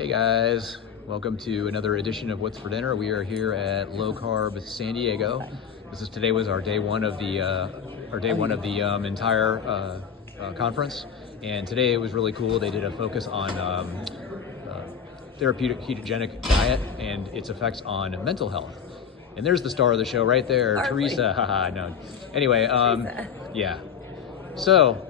Hey guys, welcome to another edition of What's for Dinner. We are here at LowCarbUSA San Diego. Today was our day one of the entire conference, and today it was really cool. They did a focus on therapeutic ketogenic diet and its effects on mental health. And there's the star of the show right there, Teresa. Haha, no. Anyway, yeah. So,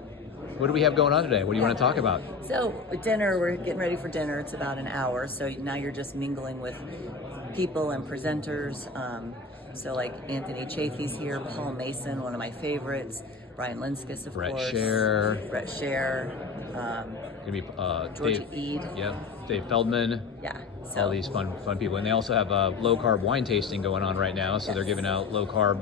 what do we have going on today? What do you want to talk about? So, dinner, we're getting ready for dinner. It's about an hour. So now you're just mingling with people and presenters. So like Anthony Chafee's here, Paul Mason, one of my favorites, Brian Linskis, of course. Brett Scher. Gonna be Georgia Eid. Yeah, Dave Feldman. Yeah. So all these fun people. And they also have low carb wine tasting going on right now. So yes. They're giving out low carb,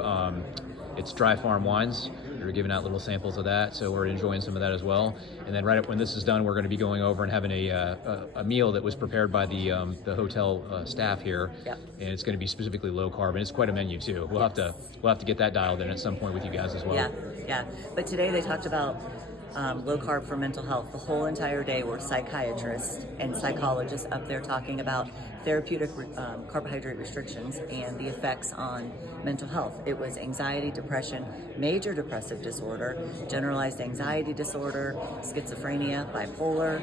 it's dry farm wines. They're giving out little samples of that, so we're enjoying some of that as well. And then right up when this is done, we're going to be going over and having a meal that was prepared by the hotel staff here. Yep. And it's going to be specifically low carb, and it's quite a menu too. We'll have to get that dialed in at some point with you guys as well. Yeah. But today they talked about low carb for mental health. The whole entire day were psychiatrists and psychologists up there talking about therapeutic carbohydrate restrictions and the effects on mental health. It was anxiety, depression, major depressive disorder, generalized anxiety disorder, schizophrenia, bipolar,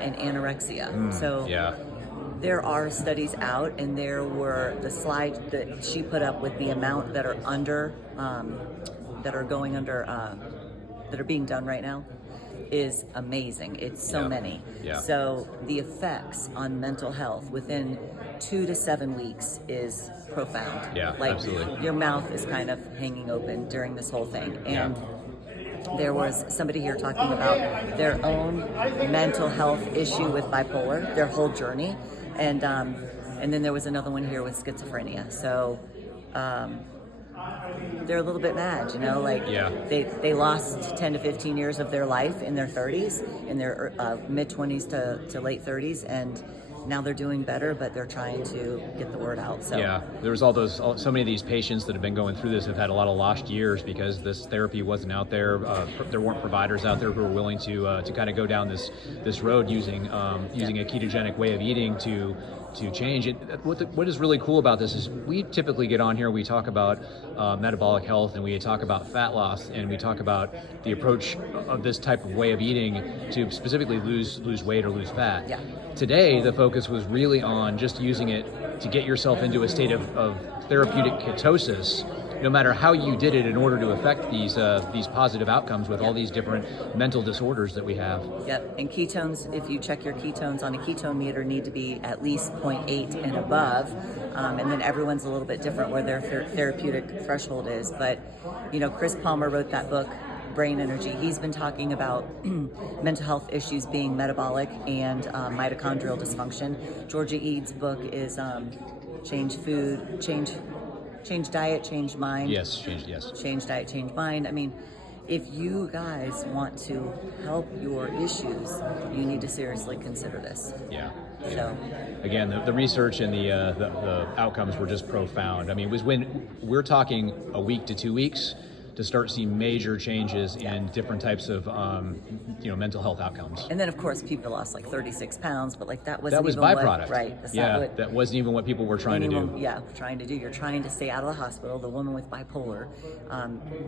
and anorexia. There are studies out, and there were the slide that she put up with the amount that are under, that are being done right now is amazing. It's so many. Yeah. So the effects on mental health within 2 to 7 weeks is profound. Yeah, like absolutely. Your mouth is kind of hanging open during this whole thing. And there was somebody here talking about their own mental health issue with bipolar, their whole journey. And then there was another one here with schizophrenia. So they're a little bit mad, they lost 10 to 15 years of their life in their 30s, in their mid-20s to late 30s, and now they're doing better, but they're trying to get the word out. So there was so many of these patients that have been going through this have had a lot of lost years because this therapy wasn't out there. There weren't providers out there who were willing to kind of go down this road using a ketogenic way of eating to change it. What is really cool about this is we typically get on here, we talk about metabolic health, and we talk about fat loss, and we talk about the approach of this type of way of eating to specifically lose weight or lose fat. Yeah. Today, the focus was really on just using it to get yourself into a state of therapeutic ketosis, no matter how you did it, in order to affect these positive outcomes with all these different mental disorders that we have. Yep, and ketones, if you check your ketones on a ketone meter, need to be at least 0.8 and above, and then everyone's a little bit different where their therapeutic threshold is. But, Chris Palmer wrote that book, Brain Energy. He's been talking about mental health issues being metabolic and mitochondrial dysfunction. Georgia Eid's book is Change Diet, Change Mind. Change Diet, Change Mind. I mean, if you guys want to help your issues, you need to seriously consider this. Yeah. So, again, the research and the outcomes were just profound. I mean, it was when we're talking a week to 2 weeks to start seeing major changes in different types of mental health outcomes. And then of course people lost like 36 pounds, but like that was byproduct. Right. That's that wasn't even what people were trying to do. You're trying to stay out of the hospital. The woman with bipolar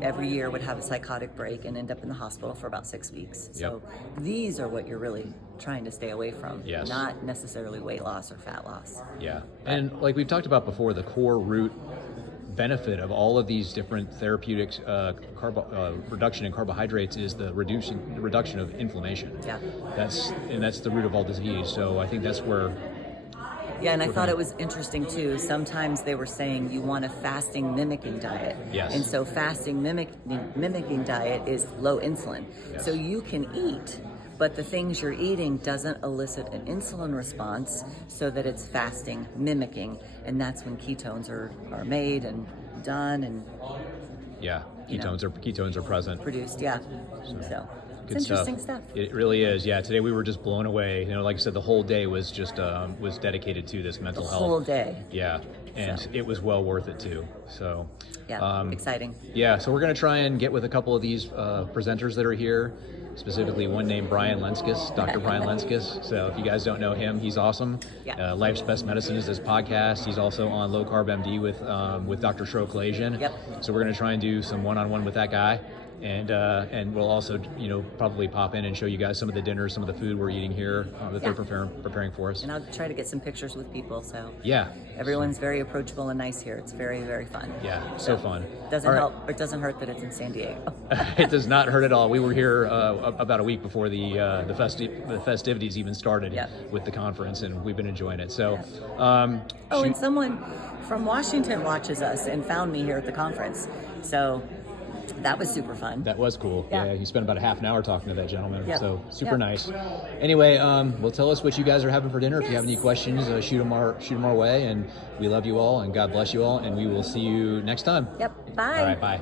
every year would have a psychotic break and end up in the hospital for about 6 weeks. So these are what you're really trying to stay away from, not necessarily weight loss or fat loss. And like we've talked about before, the core root benefit of all of these different therapeutics, reduction in carbohydrates, is the reduction of inflammation. That's the root of all disease. So I think that's where. Yeah, and I thought it was interesting too. Sometimes they were saying you want a fasting mimicking diet. Yes. And so fasting mimicking diet is low insulin. Yes. So you can eat, but the things you're eating doesn't elicit an insulin response, so that it's fasting mimicking, and that's when ketones are made and done and ketones are present, produced. So it's interesting stuff. It really is. Today we were just blown away. Like I said, the whole day was just was dedicated to this mental health. The whole day. and it was well worth it too. So exciting. Yeah, so we're going to try and get with a couple of these presenters that are here, specifically one named Brian Lenskis, Dr. Brian Lenskis. So if you guys don't know him, he's awesome. Yeah. Life's Best Medicine is his podcast. He's also on Low Carb MD with Dr. Shrokalajian. Yep. So we're going to try and do some one-on-one with that guy. And we'll also, probably pop in and show you guys some of the dinners, some of the food we're eating here that they're preparing for us. And I'll try to get some pictures with people. So yeah, everyone's very approachable and nice here. It's very, very fun. Yeah, so fun. It doesn't hurt that it's in San Diego. It does not hurt at all. We were here about a week before the festivities even started with the conference, and we've been enjoying it. So, and someone from Washington watches us and found me here at the conference. So that was super fun. That was cool. Yeah, you spent about a half an hour talking to that gentleman. Yep. So super nice. Anyway, well, tell us what you guys are having for dinner. If you have any questions, shoot them our way. And we love you all, and God bless you all. And we will see you next time. Yep. Bye. All right. Bye.